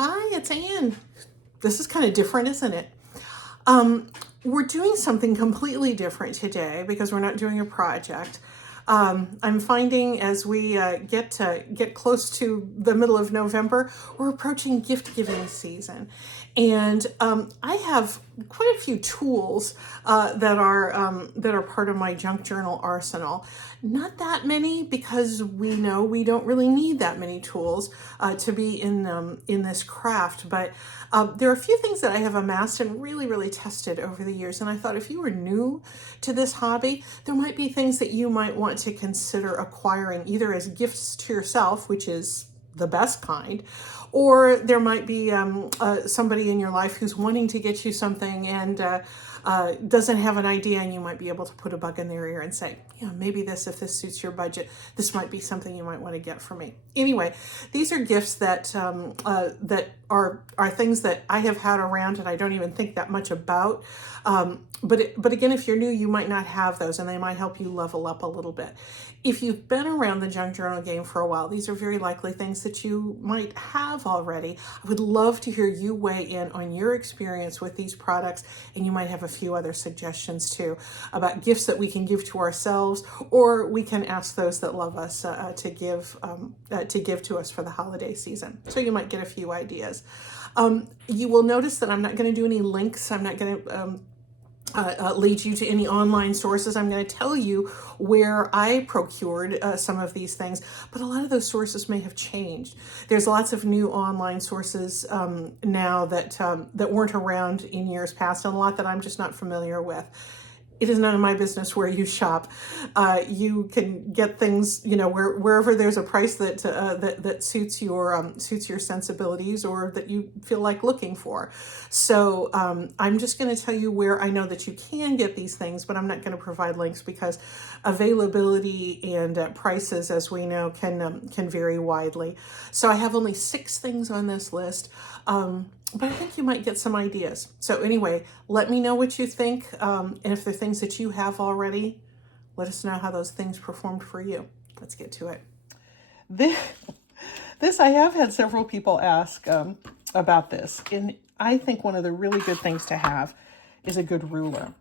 Hi, it's Anne. This is kind of different, isn't it? Um, we're doing something completely different today because we're not doing a project. I'm finding as we get close to the middle of November, we're approaching gift giving season, and I have quite a few tools that are part of my junk journal arsenal. Not that many because we know we don't really need that many tools to be in this craft, but there are a few things that I have amassed and really tested over the years. And I thought if you were new to this hobby, there might be things that you might want to consider acquiring either as gifts to yourself, which is the best kind, or there might be somebody in your life who's wanting to get you something and doesn't have an idea, and you might be able to put a bug in their ear and say, yeah, maybe if this suits your budget, this might be something you might want to get for me. Anyway, these are gifts that are things that I have had around and I don't even think that much about. But again, if you're new, you might not have those, and they might help you level up a little bit. If you've been around the junk journal game for a while, these are very likely things that you might have already. I would love to hear you weigh in on your experience with these products, and you might have a few other suggestions too about gifts that we can give to ourselves, or we can ask those that love us to give to us for the holiday season. So you might get a few ideas. You will notice that I'm not going to do any links. I'm not going to lead you to any online sources. I'm going to tell you where I procured some of these things, but a lot of those sources may have changed. There's lots of new online sources now that weren't around in years past, and a lot that I'm just not familiar with. It is none of my business where you shop. You can get things, wherever there's a price that suits your sensibilities or that you feel like looking for. So I'm just going to tell you where I know that you can get these things, but I'm not going to provide links because availability and prices, as we know, can vary widely. So I have only 6 things on this list. But I think you might get some ideas. So anyway, let me know what you think. And if there are things that you have already, let us know how those things performed for you. Let's get to it. This I have had several people ask about this. And I think one of the really good things to have is a good ruler.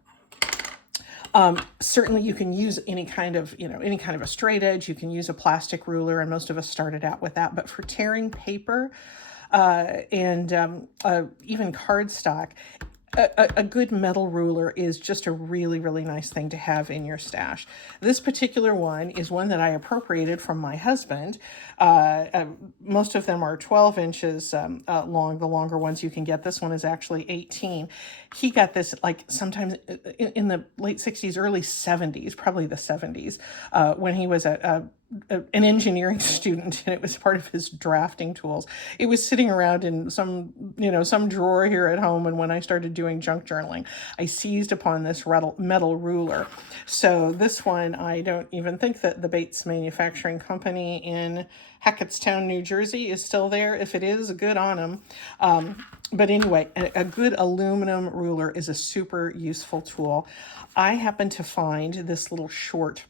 Certainly you can use any kind of a straight edge. You can use a plastic ruler, and most of us started out with that. But for tearing paper, and even cardstock, a good metal ruler is just a really nice thing to have in your stash. This particular one is one that I appropriated from my husband. Most of them are 12 inches long. The longer ones you can get. This one is actually 18. He got this like sometimes in the late 60s, early 70s, probably the 70s, when he was an engineering student, and it was part of his drafting tools. It was sitting around in some drawer here at home, and when I started doing junk journaling, I seized upon this metal ruler. So this one, I don't even think that the Bates Manufacturing Company in Hackettstown, New Jersey is still there. If it is, good on them. But anyway, a good aluminum ruler is a super useful tool. I happen to find this little short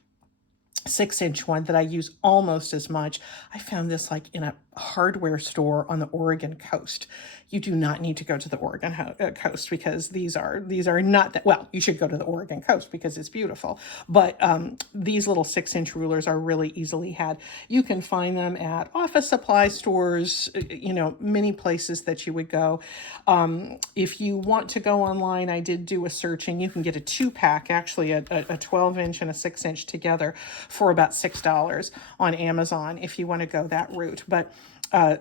6-inch one that I use almost as much. I found this like in a hardware store on the Oregon coast. You do not need to go to the Oregon coast because these are not that well. You should go to the Oregon coast because it's beautiful. But these little 6-inch rulers are really easily had. You can find them at office supply stores. Many places that you would go. If you want to go online, I did do a search, and you can get a 2-pack, actually a 12-inch and a 6-inch together for about $6 on Amazon if you want to go that route. But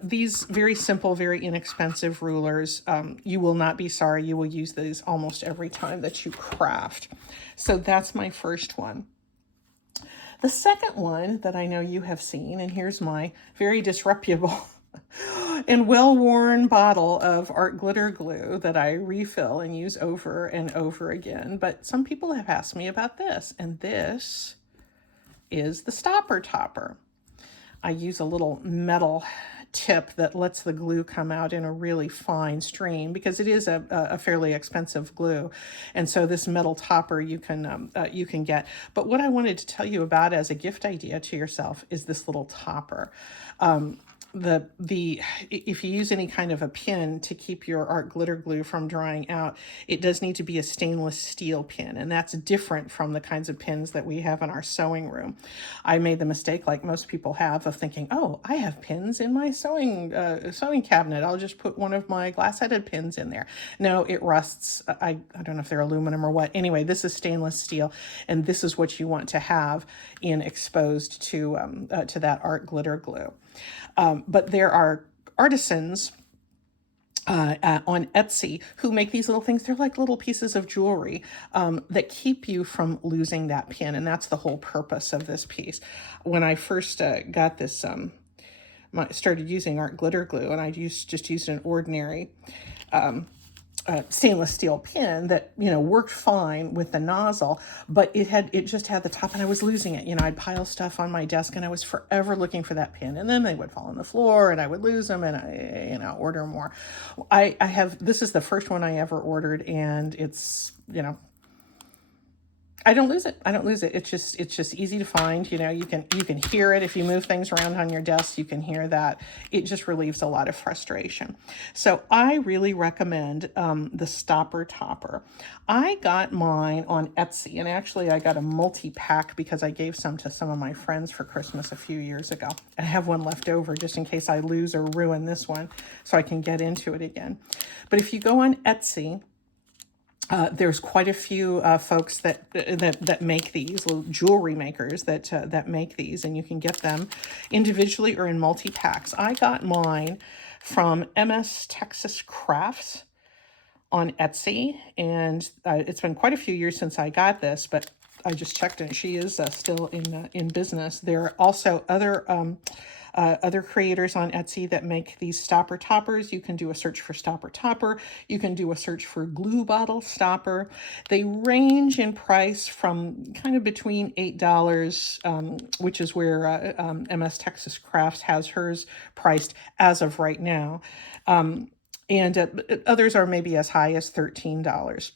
these very simple, very inexpensive rulers, you will not be sorry. You will use these almost every time that you craft. So that's my first one. The second one that I know you have seen, and here's my very disreputable and well-worn bottle of art glitter glue that I refill and use over and over again. But some people have asked me about this, and this is the stopper topper. I use a little metal tip that lets the glue come out in a really fine stream because it is a fairly expensive glue. And so this metal topper you can get. But what I wanted to tell you about as a gift idea to yourself is this little topper. if you use any kind of a pin to keep your art glitter glue from drying out, it does need to be a stainless steel pin, and that's different from the kinds of pins that we have in our sewing room. I made the mistake, like most people have, of thinking, oh, I have pins in my sewing cabinet, I'll just put one of my glass-headed pins in there. No, it rusts. I don't know if they're aluminum or what. Anyway, this is stainless steel, and this is what you want to have in exposed to that art glitter glue. But there are artisans on Etsy who make these little things. They're like little pieces of jewelry that keep you from losing that pin. And that's the whole purpose of this piece. When I first got this, started using art glitter glue, and I just used an ordinary stainless steel pin that, worked fine with the nozzle, but it just had the top, and I was losing it. I'd pile stuff on my desk, and I was forever looking for that pin, and then they would fall on the floor, and I would lose them, and I order more. This is the first one I ever ordered, and it's, I don't lose it. It's just easy to find. You can hear it if you move things around on your desk. You can hear that. It just relieves a lot of frustration. So I really recommend the Stopper Topper. I got mine on Etsy, and actually I got a multi-pack because I gave some to some of my friends for Christmas a few years ago. I have one left over just in case I lose or ruin this one, so I can get into it again. But if you go on Etsy, there's quite a few folks that make these, little jewelry makers that make these, and you can get them individually or in multi-packs. I got mine from MS Texas Crafts on Etsy, and it's been quite a few years since I got this, but I just checked, and she is still in business. There are also other creators on Etsy that make these stopper toppers. You can do a search for stopper topper. You can do a search for glue bottle stopper. They range in price from kind of between $8, which is where MS Texas Crafts has hers priced as of right now. And others are maybe as high as $13.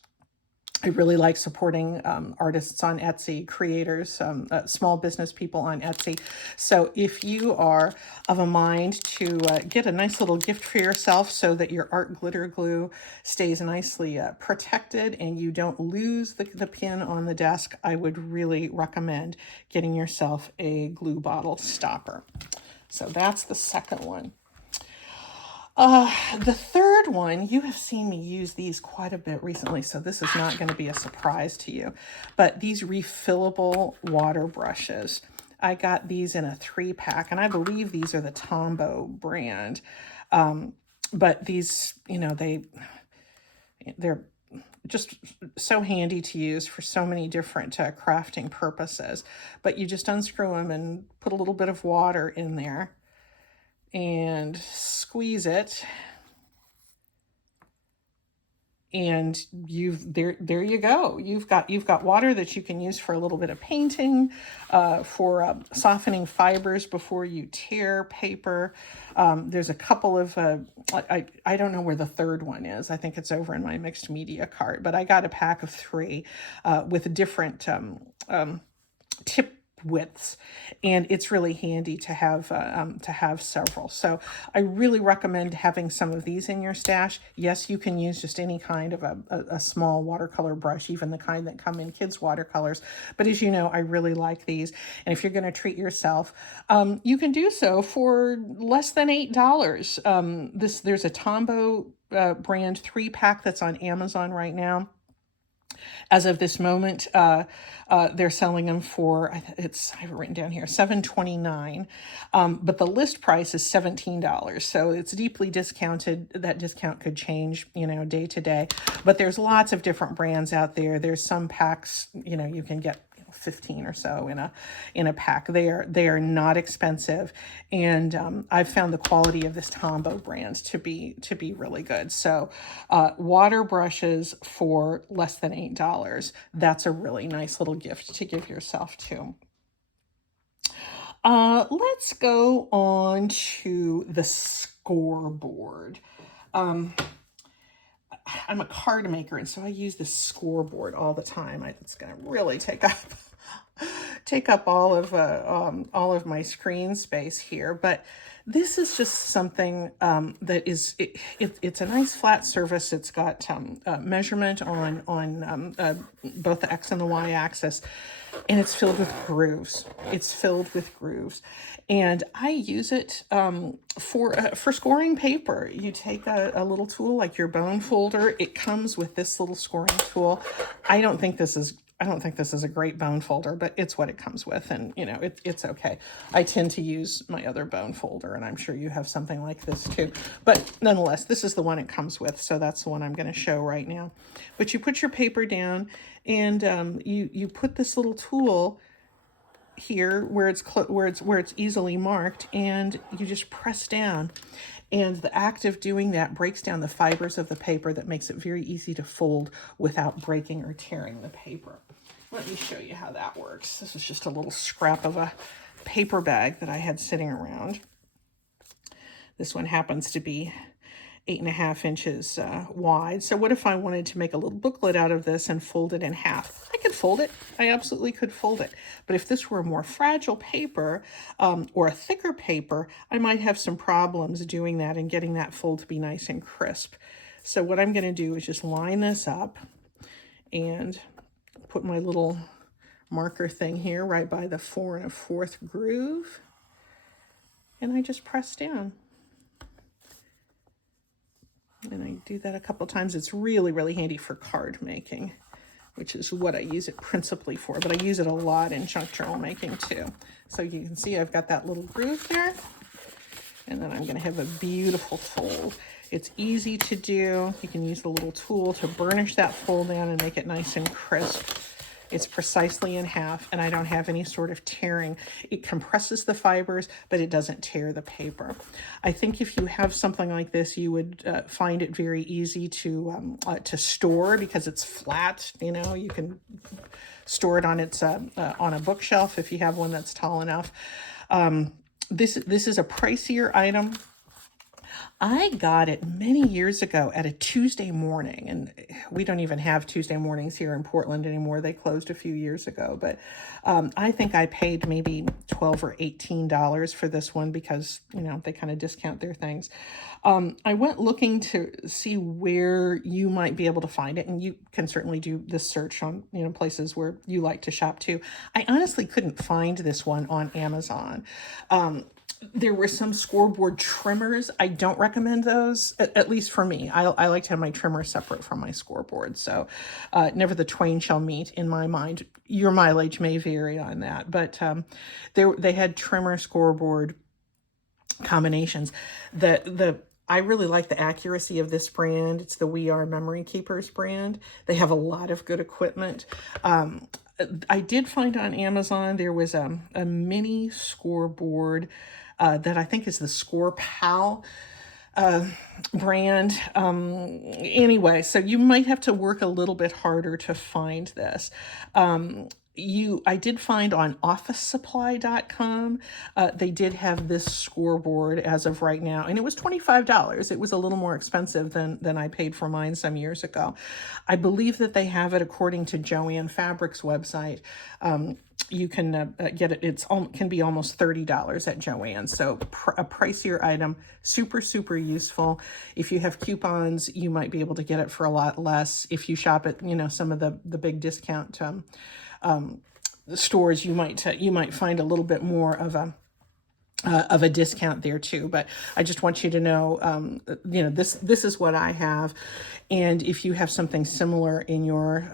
I really like supporting artists on Etsy, creators, small business people on Etsy. So if you are of a mind to get a nice little gift for yourself so that your art glitter glue stays nicely protected and you don't lose the pin on the desk, I would really recommend getting yourself a glue bottle stopper. So that's the second one. The third one, you have seen me use these quite a bit recently, so this is not going to be a surprise to you. But these refillable water brushes, I got these in a 3-pack, and I believe these are the Tombow brand. But these, they're just so handy to use for so many different crafting purposes. But you just unscrew them and put a little bit of water in there and squeeze it, and there you go. You've got water that you can use for a little bit of painting, for softening fibers before you tear paper. There's a couple of I don't know where the third one is. I think it's over in my mixed media cart, but I got a pack of 3 with different tip widths, and it's really handy to have several. So I really recommend having some of these in your stash. Yes, you can use just any kind of a small watercolor brush, even the kind that come in kids' watercolors. But as you know, I really like these. And if you're going to treat yourself, you can do so for less than $8. There's a Tombow brand 3-pack that's on Amazon right now. As of this moment, they're selling them for, I have it written down here, $7.29. But the list price is $17. So it's deeply discounted. That discount could change, day to day. But there's lots of different brands out there. There's some packs, you can get 15 or so in a pack. They are not expensive, and I've found the quality of this Tombow brand to be really good. So water brushes for less than $8. That's a really nice little gift to give yourself too. Let's go on to the scoreboard. I'm a card maker, and so I use the scoreboard all the time. It's going to really take up take up all of my screen space here, but this is just something that is, it's a nice flat surface. It's got measurement on both the X and the Y axis, and it's filled with grooves. It's filled with grooves. And I use it for scoring paper. You take a little tool like your bone folder. It comes with this little scoring tool. I don't think this is a great bone folder, but it's what it comes with, and you know, it's okay. I tend to use my other bone folder, and I'm sure you have something like this too. But nonetheless, this is the one it comes with, so that's the one I'm going to show right now. But you put your paper down, and you put this little tool here where it's easily marked, and you just press down. And the act of doing that breaks down the fibers of the paper. That makes it very easy to fold without breaking or tearing the paper. Let me show you how that works. This is just a little scrap of a paper bag that I had sitting around. This one happens to be 8.5 inches wide. So what if I wanted to make a little booklet out of this and fold it in half? I could fold it. I absolutely could fold it. But if this were a more fragile paper or a thicker paper, I might have some problems doing that and getting that fold to be nice and crisp. So what I'm going to do is just line this up and put my little marker thing here right by the 4 1/4 groove. And I just press down. And I do that a couple times. It's really, really handy for card making, which is what I use it principally for, but I use it a lot in junk journal making too. So you can see I've got that little groove there, and then I'm going to have a beautiful fold. It's easy to do. You can use the little tool to burnish that fold down and make it nice and crisp. It's precisely in half, and I don't have any sort of tearing. It compresses the fibers, but it doesn't tear the paper. I think if you have something like this, you would find it very easy to store because it's flat. You know, you can store it on its on a bookshelf if you have one that's tall enough. This is a pricier item. I got it many years ago at a Tuesday morning, and we don't even have Tuesday mornings here in Portland anymore. They closed a few years ago, but I think I paid maybe $12 or $18 for this one because, you know, they kind of discount their things. I went looking to see where you might be able to find it, and you can certainly do this search on, you know, places where you like to shop too. I honestly couldn't find this one on Amazon. There were some scoreboard trimmers. I don't recommend those, at least for me. I like to have my trimmer separate from my scoreboard. So never the twain shall meet in my mind. Your mileage may vary on that. But they had trimmer scoreboard combinations. I really like the accuracy of this brand. It's the We Are Memory Keepers brand. They have a lot of good equipment. I did find on Amazon there was a mini scoreboard that I think is the Score Pal brand. Anyway, so you might have to work a little bit harder to find this. I did find on officesupply.com, they did have this scoreboard as of right now, and it was $25. It was a little more expensive than I paid for mine some years ago. I believe that they have it according to Joanne Fabric's website. You can get it. It can be almost $30 at Joanne. So a pricier item, super, super useful. If you have coupons, you might be able to get it for a lot less. If you shop at, you know, some of the big discount stores, you might find a little bit more of a discount there too. But I just want you to know, you know, this is what I have, and if you have something similar in your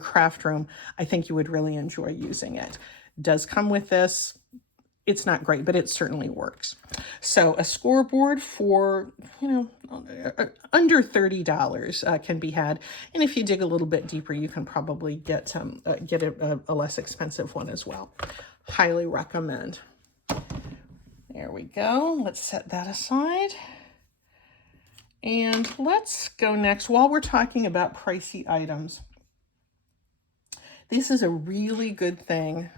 craft room, I think you would really enjoy using it. It does come with this. It's not great, but it certainly works. So a scoreboard for, you know, under $30 can be had. And if you dig a little bit deeper, you can probably get a less expensive one as well. Highly recommend. There we go. Let's set that aside. And let's go next. While we're talking about pricey items, this is a really good thing.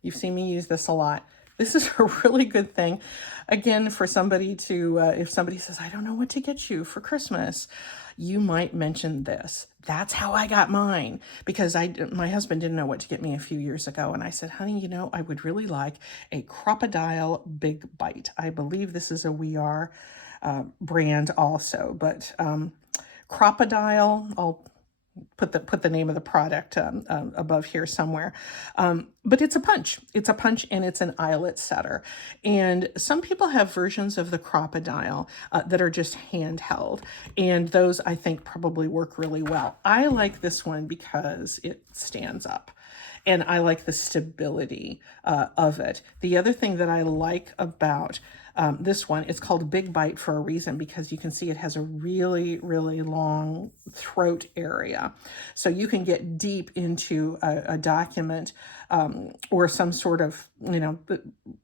You've seen me use this a lot. This is a really good thing. Again, for somebody to, if somebody says, I don't know what to get you for Christmas, you might mention this. That's how I got mine, because my husband didn't know what to get me a few years ago. And I said, honey, you know, I would really like a Crocodile Big Bite. I believe this is a We Are brand also, but Crocodile, I'll put the name of the product above here somewhere. But it's a punch. It's a punch, and it's an eyelet setter. And some people have versions of the Crocodile that are just handheld. And those, I think, probably work really well. I like this one because it stands up. And I like the stability of it. The other thing that I like about this one, it's called Big Bite for a reason, because you can see it has a really, really long throat area. So you can get deep into a document or some sort of,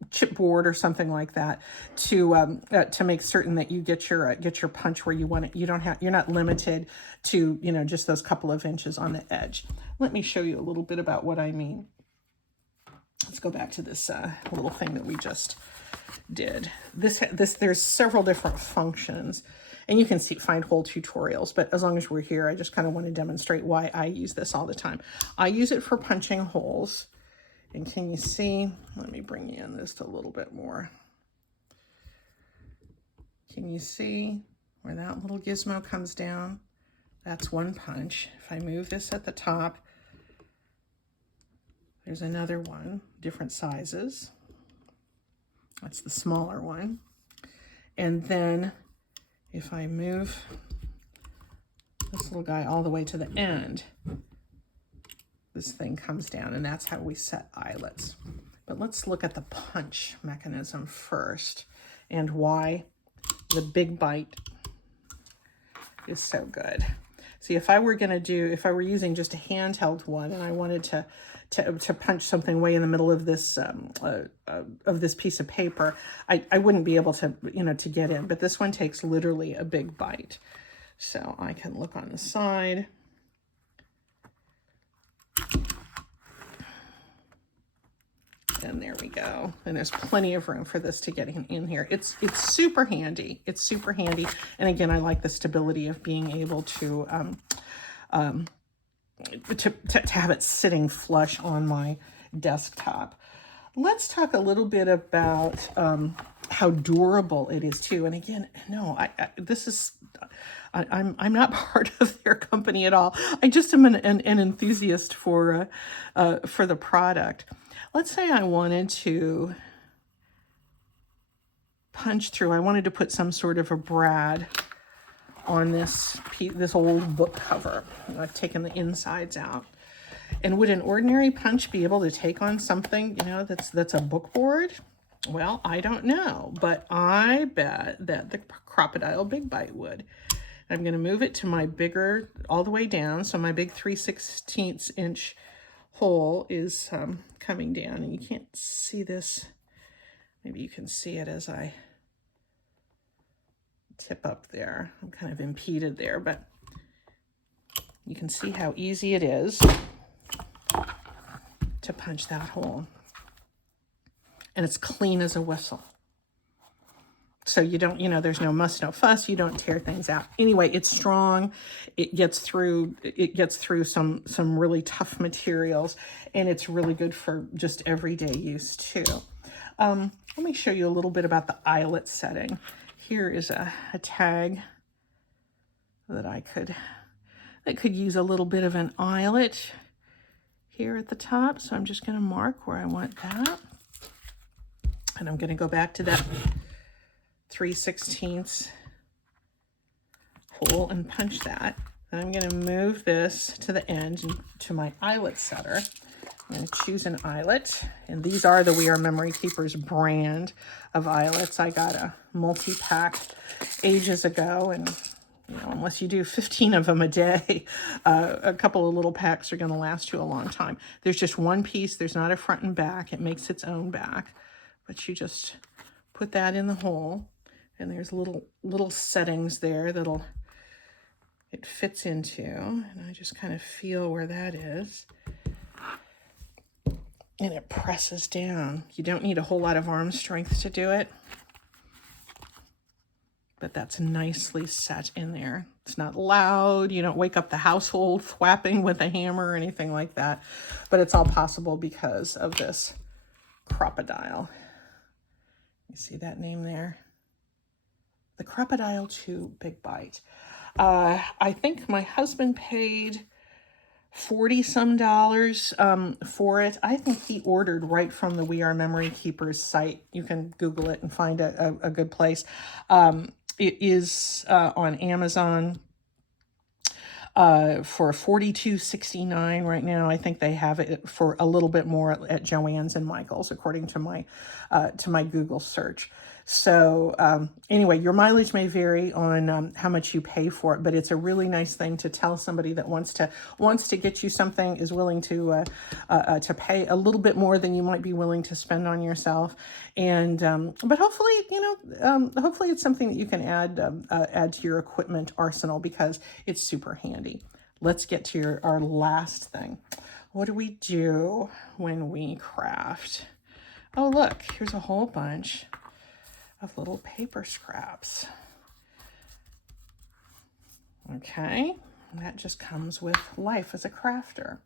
chipboard or something like that to make certain that you get your punch where you want it. You're not limited to, just those couple of inches on the edge. Let me show you a little bit about what I mean. Let's go back to this little thing that we just did. There's several different functions, and you can find whole tutorials, but as long as we're here, I just kind of want to demonstrate why I use this all the time. I use it for punching holes. And can you see? Let me bring you in just a little bit more. Can you see where that little gizmo comes down? That's one punch. If I move this at the top, there's another one, different sizes. That's the smaller one. And then if I move this little guy all the way to the end, this thing comes down, and that's how we set eyelets. But let's look at the punch mechanism first and why the Big Bite is so good. See, if I were using just a handheld one and I wanted to punch something way in the middle of this piece of paper, I wouldn't be able to, to get in. But this one takes literally a big bite. So I can look on the side. And there we go. And there's plenty of room for this to get in here. It's super handy. It's super handy. And again, I like the stability of being able to have it sitting flush on my desktop. Let's talk a little bit about how durable it is too. And again, no, I'm not part of their company at all. I just am an enthusiast for the product. Let's say I wanted to punch through. I wanted to put some sort of a brad on this old book cover. I've taken the insides out. And would an ordinary punch be able to take on something, that's a book board? Well, I don't know, but I bet that the Crocodile Big Bite would. I'm going to move it to my bigger, all the way down. So my big 3/16 inch hole is coming down, and you can't see this. Maybe you can see it as I tip up there. I'm kind of impeded there, but you can see how easy it is to punch that hole. And it's clean as a whistle. So you don't, there's no muss, no fuss. You don't tear things out. Anyway, it's strong. It gets through some really tough materials, and it's really good for just everyday use too. Let me show you a little bit about the eyelet setting. Here is a tag that could use a little bit of an eyelet here at the top. So I'm just going to mark where I want that. And I'm going to go back to that 3/16 hole and punch that. Then I'm going to move this to the end to my eyelet setter. I'm going to choose an eyelet, and these are the We Are Memory Keepers brand of eyelets. I got a multi-pack ages ago, and unless you do 15 of them a day, a couple of little packs are going to last you a long time. There's just one piece. There's not a front and back. It makes its own back, but you just put that in the hole, and there's little settings there it fits into, and I just kind of feel where that is. and it presses down. You don't need a whole lot of arm strength to do it, but that's nicely set in there. It's not loud. You don't wake up the household thwapping with a hammer or anything like that, but it's all possible because of this Crocodile. You see that name there? The Crocodile 2 Big Bite. I think my husband paid $40-some for it. I think he ordered right from the We Are Memory Keepers site. You can Google it and find a good place. It is on Amazon for $42.69 right now. I think they have it for a little bit more at Joann's and Michael's, according to my Google search. So anyway, your mileage may vary on how much you pay for it, but it's a really nice thing to tell somebody that wants to get you something, is willing to pay a little bit more than you might be willing to spend on yourself. And but hopefully, hopefully it's something that you can add to your equipment arsenal, because it's super handy. Let's get to our last thing. What do we do when we craft? Oh, look, here's a whole bunch of little paper scraps. Okay, that just comes with life as a crafter.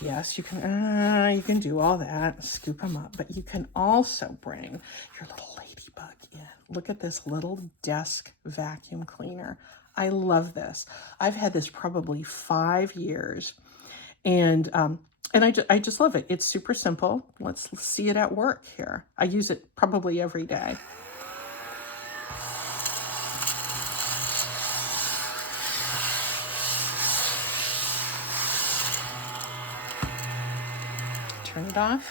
Yes, you can do all that, scoop them up, but you can also bring your little ladybug in. Look at this little desk vacuum cleaner. I love this. I've had this probably 5 years, and I just love it. It's super simple. Let's see it at work here. I use it probably every day. Turn it off.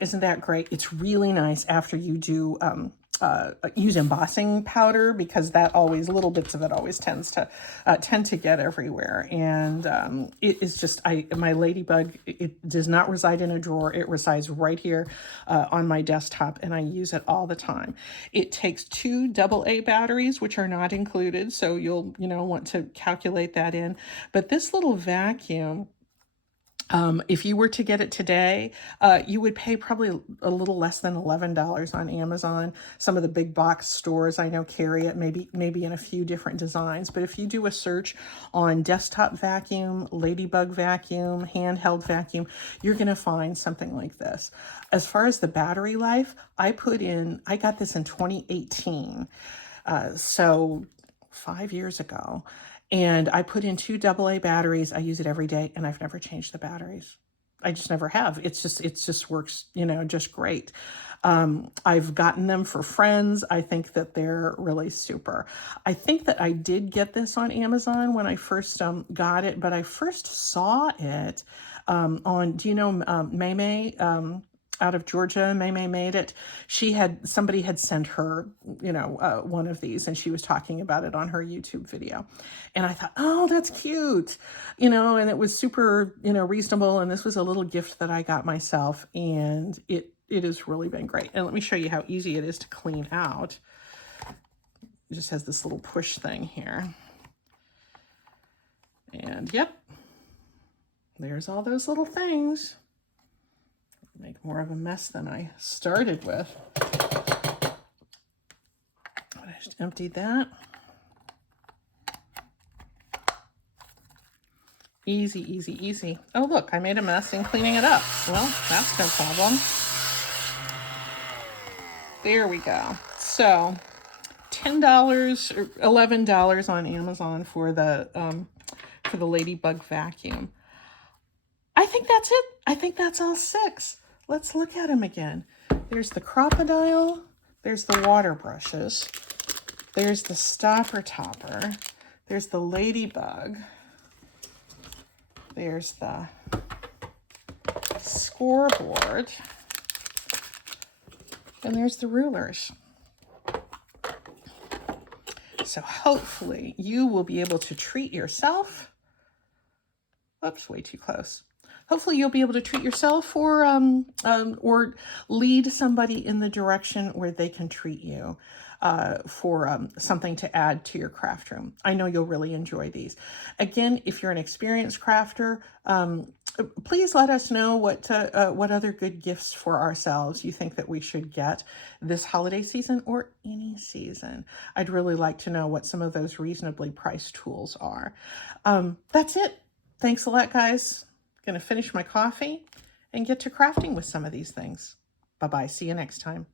Isn't that great? It's really nice after you do use embossing powder, because that always, little bits of it always tend to get everywhere. And it is just, my Ladybug, it does not reside in a drawer. It resides right here on my desktop, and I use it all the time. It takes 2 AA batteries, which are not included, so you'll want to calculate that in. But this little vacuum, if you were to get it today, you would pay probably a little less than $11 on Amazon. Some of the big box stores I know carry it, maybe in a few different designs. But if you do a search on desktop vacuum, Ladybug vacuum, handheld vacuum, you're going to find something like this. As far as the battery life, I got this in 2018, so 5 years ago. And I put in 2 AA batteries. I use it every day, and I've never changed the batteries. I just never have. It just works, just great. I've gotten them for friends. I think that they're really super. I think that I did get this on Amazon when I first got it, but I first saw it on, do you know Maymay? Out of Georgia, Maymay made it. Somebody had sent her, one of these, and she was talking about it on her YouTube video. And I thought, oh, that's cute, and it was super, reasonable. And this was a little gift that I got myself, and it has really been great. And let me show you how easy it is to clean out. It just has this little push thing here. And yep, there's all those little things. Make more of a mess than I started with. I just emptied that. Easy, easy, easy. Oh, look, I made a mess in cleaning it up. Well, that's no problem. There we go. So, $10 or $11 on Amazon for the Ladybug vacuum. I think that's it. I think that's all 6. Let's look at them again. There's the Crocodile. There's the water brushes. There's the stopper topper. There's the Ladybug. There's the scoreboard. And there's the rulers. So hopefully you will be able to treat yourself. Oops, way too close. Hopefully you'll be able to treat yourself or lead somebody in the direction where they can treat you for something to add to your craft room. I know you'll really enjoy these. Again, if you're an experienced crafter, Please let us know what other good gifts for ourselves you think that we should get this holiday season or any season. I'd really like to know what some of those reasonably priced tools are. That's it. Thanks a lot, guys. Going to finish my coffee and get to crafting with some of these things. Bye-bye. See you next time.